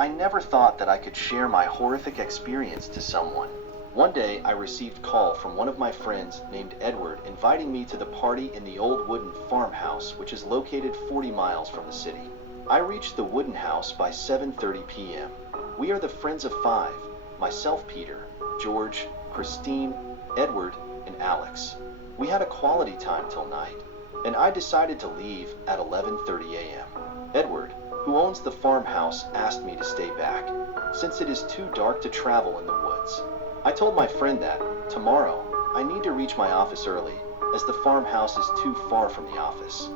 I never thought that I could share my horrific experience to someone. One day, I received a call from one of my friends named Edward inviting me to the party in the old wooden farmhouse, which is located 40 miles from the city. I reached the wooden house by 7:30 p.m. We are the friends of five: myself, Peter, George, Christine, Edward, and Alex. We had a quality time till night, and I decided to leave at 11:30 a.m. Edward, who owns the farmhouse, asked me to stay back, since it is too dark to travel in the woods. I told my friend that, tomorrow, I need to reach my office early, as the farmhouse is too far from the office.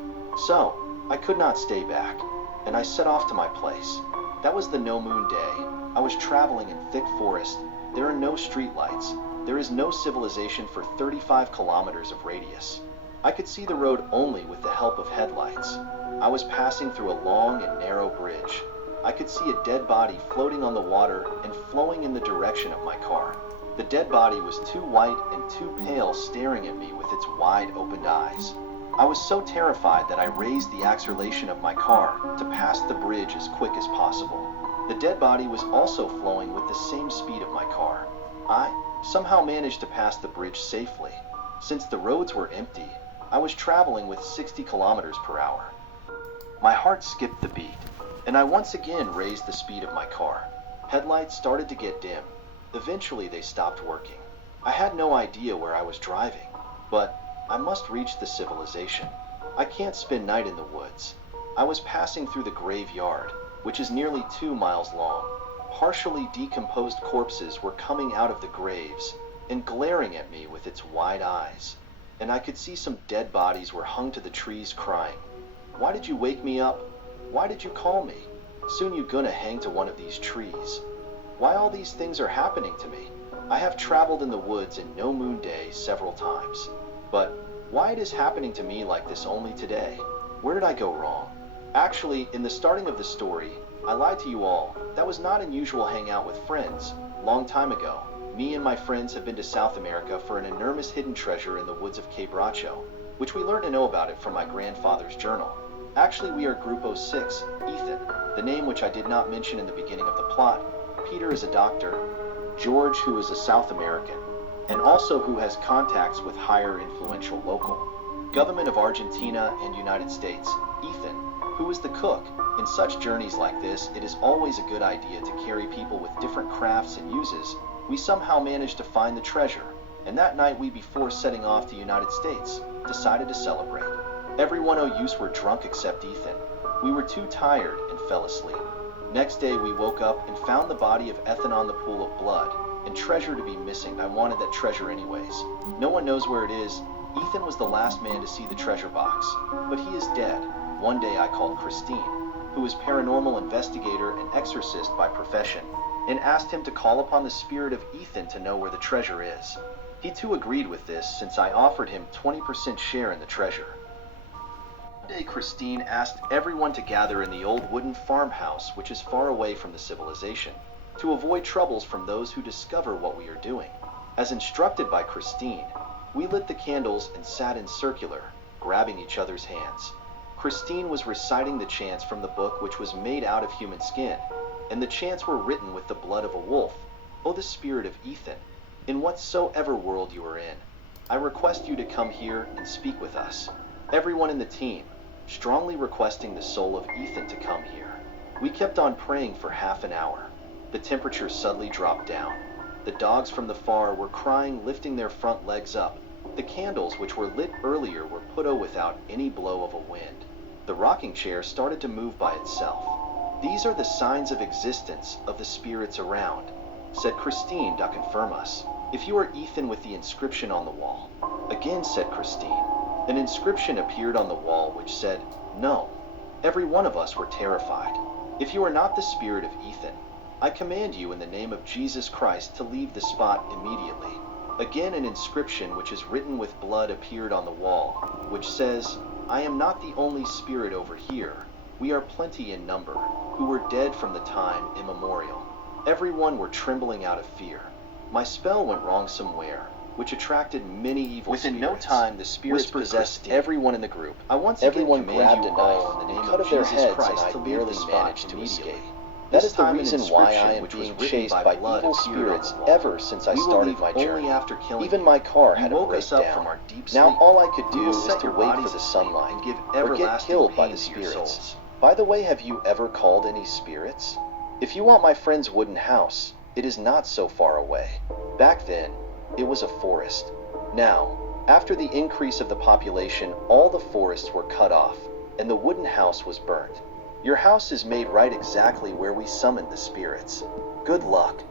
So, I could not stay back, and I set off to my place. That was the no moon day. I was traveling in thick forest. There are no street lights. There is no civilization for 35 kilometers of radius. I could see the road only with the help of headlights. I was passing through a long and narrow bridge. I could see a dead body floating on the water and flowing in the direction of my car. The dead body was too white and too pale, staring at me with its wide-opened eyes. I was so terrified that I raised the acceleration of my car to pass the bridge as quick as possible. The dead body was also flowing with the same speed of my car. I somehow managed to pass the bridge safely. Since the roads were empty, I was traveling with 60 kilometers per hour. My heart skipped the beat, and I once again raised the speed of my car. Headlights started to get dim. Eventually they stopped working. I had no idea where I was driving, but I must reach the civilization. I can't spend night in the woods. I was passing through the graveyard, which is nearly 2 miles long. Partially decomposed corpses were coming out of the graves and glaring at me with its wide eyes. And I could see some dead bodies were hung to the trees crying, "Why did you wake me up? Why did you call me? Soon you gonna hang to one of these trees." Why all these things are happening to me? I have traveled in the woods in no moon day several times. But why it is happening to me like this only today? Where did I go wrong? Actually, in the starting of the story, I lied to you all. That was not unusual hangout with friends. Long time ago, me and my friends have been to South America for an enormous hidden treasure in the woods of Cape Racho, which we learned to know about it from my grandfather's journal. Actually, we are Grupo 6, Ethan, the name which I did not mention in the beginning of the plot. Peter is a doctor, George, who is a South American, and also who has contacts with higher influential local government of Argentina and United States, Ethan, who is the cook. In such journeys like this, it is always a good idea to carry people with different crafts and uses. We somehow managed to find the treasure, and that night we, before setting off to United States, decided to celebrate. Everyone o' use were drunk except Ethan. We were too tired and fell asleep. Next day we woke up and found the body of Ethan on the pool of blood, and treasure to be missing. I wanted that treasure anyways. No one knows where it is. Ethan was the last man to see the treasure box, but he is dead. One day I called Christine, who is paranormal investigator and exorcist by profession, and asked him to call upon the spirit of Ethan to know where the treasure is. He too agreed with this, since I offered him 20% share in the treasure. One day Christine asked everyone to gather in the old wooden farmhouse, which is far away from the civilization, to avoid troubles from those who discover what we are doing. As instructed by Christine, we lit the candles and sat in circular, grabbing each other's hands. Christine was reciting the chants from the book, which was made out of human skin, and the chants were written with the blood of a wolf. O the spirit of Ethan, in whatsoever world you are in, I request you to come here and speak with us. Everyone in the team, strongly requesting the soul of Ethan to come here. We kept on praying for half an hour. The temperature suddenly dropped down. The dogs from the far were crying, lifting their front legs up. The candles, which were lit earlier, were put out without any blow of a wind. The rocking chair started to move by itself. These are the signs of existence of the spirits around, said Christine to confirm us. If you are Ethan with the inscription on the wall. Again, said Christine. An inscription appeared on the wall which said, no. Every one of us were terrified. If you are not the spirit of Ethan, I command you in the name of Jesus Christ to leave the spot immediately. Again, an inscription which is written with blood appeared on the wall, which says, I am not the only spirit over here. We are plenty in number, who were dead from the time immemorial. Everyone were trembling out of fear. My spell went wrong somewhere, which attracted many evil Within spirits. no time, the spirits possessed Christine. everyone in the group. I once Everyone again grabbed command a you knife all in the and name cut of off their Jesus heads, Christ and I to leave barely the spot managed to immediately. escape. That This is the time an reason why inscription I am which was being written chased by blood evil appeared on spirits the wall. ever since I We will started leave my only journey. after killing Even you. my car You had a woke us up from breakdown. our deep Now sleep. all I could We do will is set to your wait bodies for the asleep sunlight and give or get everlasting killed by pain the to your spirits. souls. By the way, have you ever called any spirits? If you want my friend's wooden house, it is not so far away. Back then, it was a forest. Now, after the increase of the population, all the forests were cut off, and the wooden house was burned. Your house is made right exactly where we summoned the spirits. Good luck.